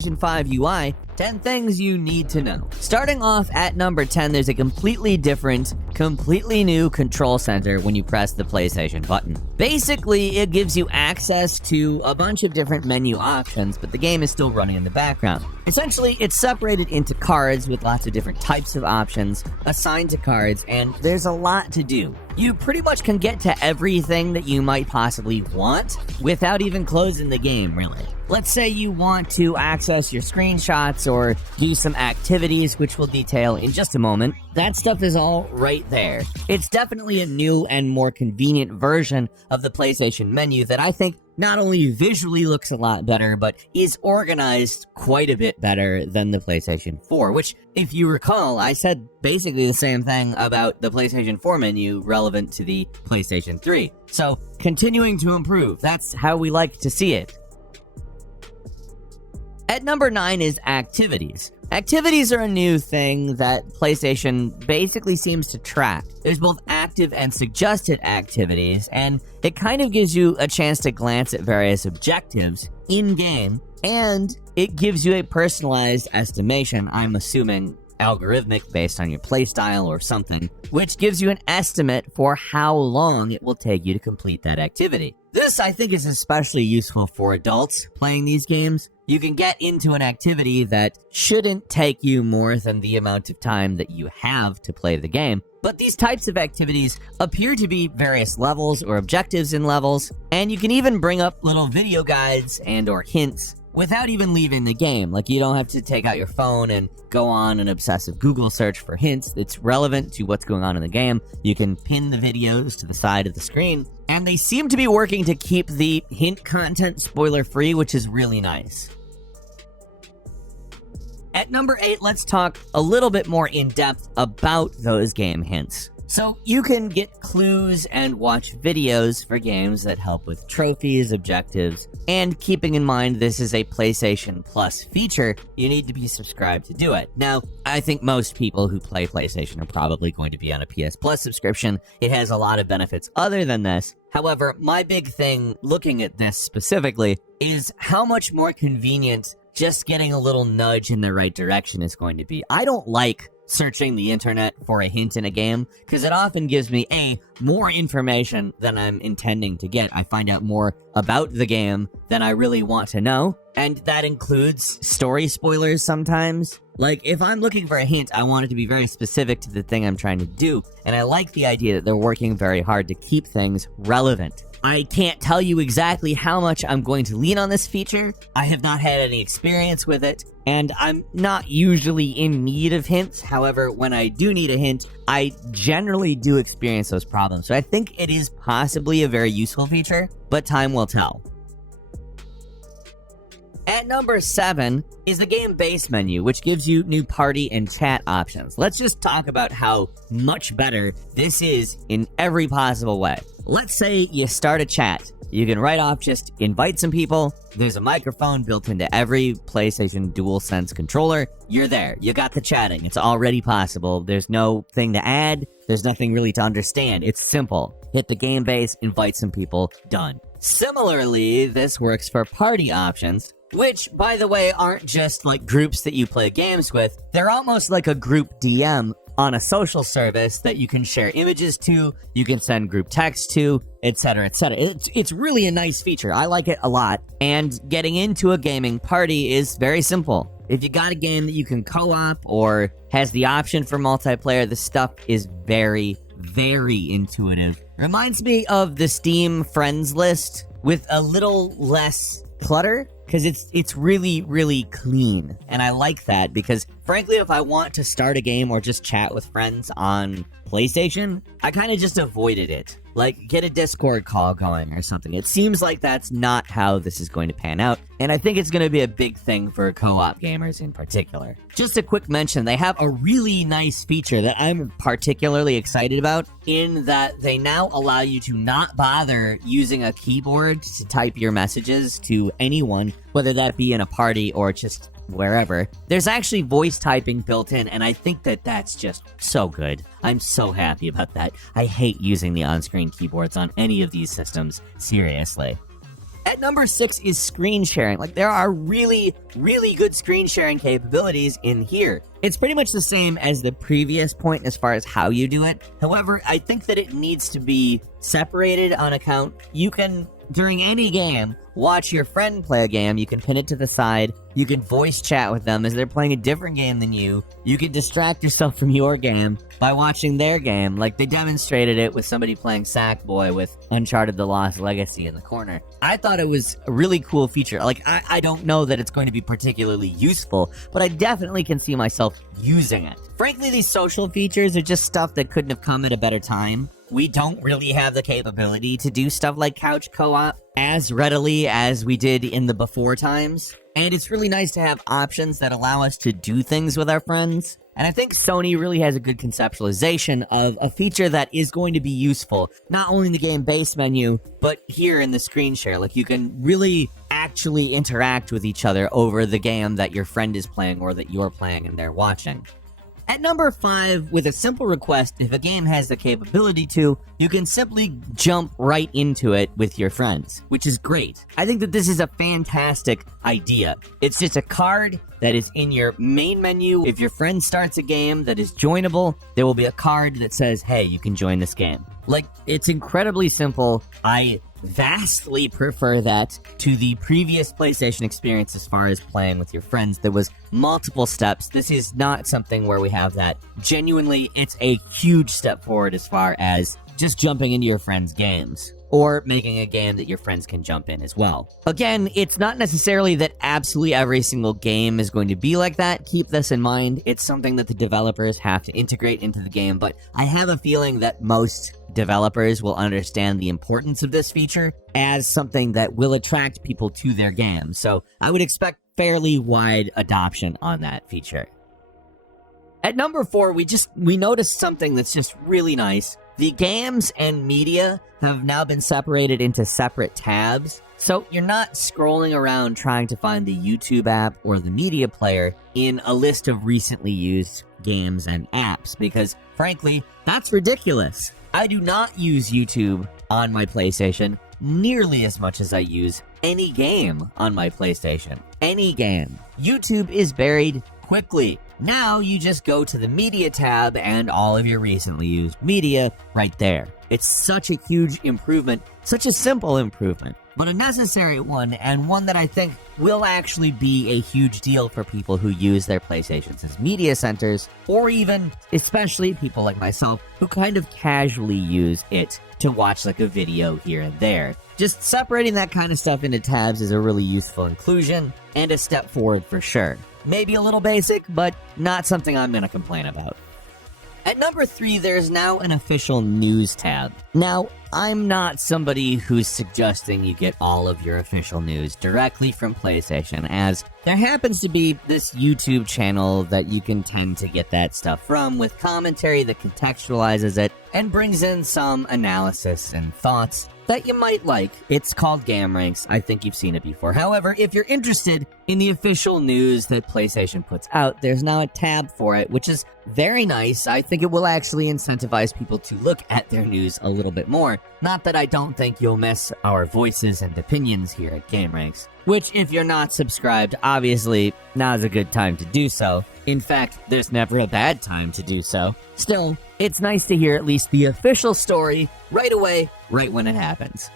PlayStation 5 UI, 10 things you need to know. Starting off at number 10, there's a completely different, completely new control center when you press the PlayStation button. Basically, it gives you access to a bunch of different menu options, but the game is still running in the background. Essentially, it's separated into cards with lots of different types of options assigned to cards, and there's a lot to do. You pretty much can get to everything that you might possibly want without even closing the game, really. Let's say you want to access your screenshots or do some activities, which we'll detail in just a moment. That stuff is all right there. It's definitely a new and more convenient version of the PlayStation menu that I think not only visually looks a lot better, but is organized quite a bit better than the PlayStation 4, which, if you recall, I said basically the same thing about the PlayStation 4 menu relevant to the PlayStation 3. So, continuing to improve, that's how we like to see it. At number 9 is activities. Activities are a new thing that PlayStation basically seems to track. There's both active and suggested activities, and it kind of gives you a chance to glance at various objectives in-game, and it gives you a personalized estimation, I'm assuming algorithmic based on your playstyle or something, which gives you an estimate for how long it will take you to complete that activity. This, I think, is especially useful for adults playing these games. You can get into an activity that shouldn't take you more than the amount of time that you have to play the game. But these types of activities appear to be various levels or objectives in levels, and you can even bring up little video guides and or hints without even leaving the game. Like, you don't have to take out your phone and go on an obsessive Google search for hints that's relevant to what's going on in the game. You can pin the videos to the side of the screen, and they seem to be working to keep the hint content spoiler-free, which is really nice. At number 8, let's talk a little bit more in depth about those game hints. So you can get clues and watch videos for games that help with trophies, objectives, and keeping in mind this is a PlayStation Plus feature, you need to be subscribed to do it. Now, I think most people who play PlayStation are probably going to be on a PS Plus subscription. It has a lot of benefits other than this. However, my big thing looking at this specifically is how much more convenient just getting a little nudge in the right direction is going to be. I don't like searching the internet for a hint in a game, because it often gives me, more information than I'm intending to get. I find out more about the game than I really want to know, and that includes story spoilers sometimes. Like, if I'm looking for a hint, I want it to be very specific to the thing I'm trying to do, and I like the idea that they're working very hard to keep things relevant. I can't tell you exactly how much I'm going to lean on this feature. I have not had any experience with it, and I'm not usually in need of hints. However, when I do need a hint, I generally do experience those problems. So I think it is possibly a very useful feature, but time will tell. At number 7 is the game base menu, which gives you new party and chat options. Let's just talk about how much better this is in every possible way. Let's say you start a chat. You can right off just invite some people. There's a microphone built into every PlayStation DualSense controller. You're there. You got the chatting. It's already possible. There's no thing to add. There's nothing really to understand. It's simple. Hit the game base, invite some people, done. Similarly, this works for party options, which, by the way, aren't just like groups that you play games with. They're almost like a group DM on a social service that you can share images to, you can send group text to, etc., etc. It's really a nice feature. I like it a lot. And getting into a gaming party is very simple. If you got a game that you can co-op or has the option for multiplayer, this stuff is very, very intuitive. Reminds me of the Steam friends list with a little less clutter, because it's really, really clean. And I like that because, frankly, if I want to start a game or just chat with friends on PlayStation, I kind of just avoided it. Like, get a Discord call going or something. It seems like that's not how this is going to pan out, and I think it's going to be a big thing for co-op gamers in particular. Just a quick mention, they have a really nice feature that I'm particularly excited about, in that they now allow you to not bother using a keyboard to type your messages to anyone, whether that be in a party or just wherever. There's actually voice typing built in, and I think that that's just so good. I'm so happy about that. I hate using the on-screen keyboards on any of these systems, seriously. At number 6 is screen sharing. Like, there are really, really good screen sharing capabilities in here. It's pretty much the same as the previous point as far as how you do it. However, I think that it needs to be separated on account. You can, during any game, watch your friend play a game. You can pin it to the side. You can voice chat with them as they're playing a different game than you. You can distract yourself from your game by watching their game. Like, they demonstrated it with somebody playing Sackboy with Uncharted: The Lost Legacy in the corner. I thought it was a really cool feature. Like, I don't know that it's going to be particularly useful, but I definitely can see myself using it. Frankly, these social features are just stuff that couldn't have come at a better time. We don't really have the capability to do stuff like couch co-op as readily as we did in the before times. And it's really nice to have options that allow us to do things with our friends. And I think Sony really has a good conceptualization of a feature that is going to be useful, not only in the game base menu, but here in the screen share. Like, you can really actually interact with each other over the game that your friend is playing or that you're playing and they're watching. At number 5, with a simple request, if a game has the capability to, you can simply jump right into it with your friends, which is great. I think that this is a fantastic idea. It's just a card that is in your main menu. If your friend starts a game that is joinable, there will be a card that says, hey, you can join this game. Like, it's incredibly simple. I vastly prefer that to the previous PlayStation experience as far as playing with your friends. There was multiple steps. This is not something where we have that. Genuinely, it's a huge step forward as far as just jumping into your friends' games, or making a game that your friends can jump in as well. Again, it's not necessarily that absolutely every single game is going to be like that. Keep this in mind. It's something that the developers have to integrate into the game, but I have a feeling that most developers will understand the importance of this feature as something that will attract people to their game. So I would expect fairly wide adoption on that feature. At number 4, we noticed something that's just really nice. The games and media have now been separated into separate tabs, so you're not scrolling around trying to find the YouTube app or the media player in a list of recently used games and apps, because frankly, that's ridiculous. I do not use YouTube on my PlayStation nearly as much as I use any game on my PlayStation. Any game. YouTube is buried quickly. Now you just go to the media tab and all of your recently used media right there. It's such a huge improvement, such a simple improvement, but a necessary one, and one that I think will actually be a huge deal for people who use their PlayStations as media centers, or even, especially people like myself, who kind of casually use it to watch like a video here and there. Just separating that kind of stuff into tabs is a really useful inclusion, and a step forward for sure. Maybe a little basic, but not something I'm going to complain about. At number 3, there's now an official news tab. Now, I'm not somebody who's suggesting you get all of your official news directly from PlayStation, as there happens to be this YouTube channel that you can tend to get that stuff from, with commentary that contextualizes it and brings in some analysis and thoughts that you might like. It's called Game Ranks. I think you've seen it before. However, if you're interested in the official news that PlayStation puts out, there's now a tab for it, which is very nice. I think it will actually incentivize people to look at their news a little bit more. Not that I don't think you'll miss our voices and opinions here at Game Ranks, which, if you're not subscribed, obviously now's a good time to do so. In fact, there's never a bad time to do so. Still, it's nice to hear at least the official story right away, right when it happens.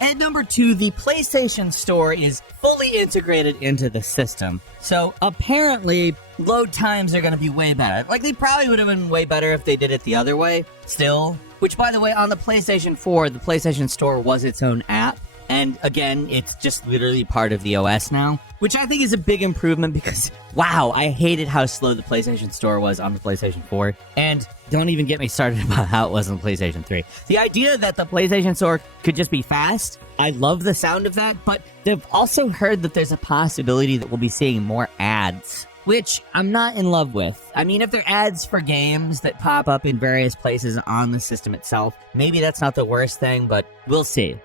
At number 2, the PlayStation Store is fully integrated into the system. So apparently, load times are going to be way better. Like, they probably would have been way better if they did it the other way, still. Which, by the way, on the PlayStation 4, the PlayStation Store was its own app. And again, it's just literally part of the OS now, which I think is a big improvement because, wow, I hated how slow the PlayStation Store was on the PlayStation 4. And don't even get me started about how it was on the PlayStation 3. The idea that the PlayStation Store could just be fast, I love the sound of that, but they've also heard that there's a possibility that we'll be seeing more ads, which I'm not in love with. I mean, if they're ads for games that pop up in various places on the system itself, maybe that's not the worst thing, but we'll see.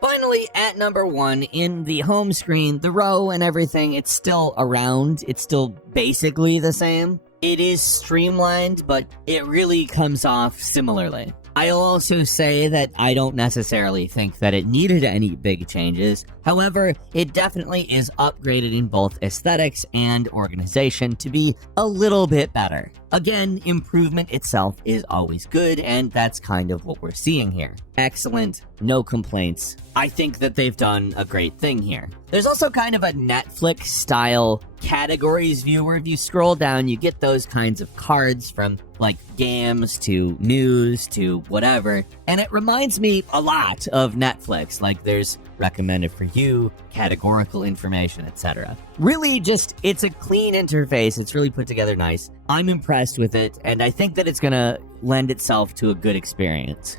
Finally, at number 1, in the home screen, the row and everything, it's still around. It's still basically the same. It is streamlined, but it really comes off similarly. I'll also say that I don't necessarily think that it needed any big changes. However, it definitely is upgraded in both aesthetics and organization to be a little bit better. Again, improvement itself is always good, and that's kind of what we're seeing here. Excellent, no complaints. I think that they've done a great thing here. There's also kind of a Netflix style categories view where if you scroll down, you get those kinds of cards from like games to news to whatever. And it reminds me a lot of Netflix. Like there's recommended for you, categorical information, etc. Really just, it's a clean interface. It's really put together nice. I'm impressed with it, and I think that it's gonna lend itself to a good experience.